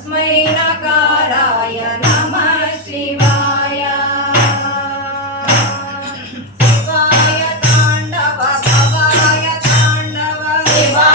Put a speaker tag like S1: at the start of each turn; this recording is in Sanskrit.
S1: तस्मै नकाराय नमः शिवाय शिवाय ताण्डव ताण्डवण्डव
S2: शिवा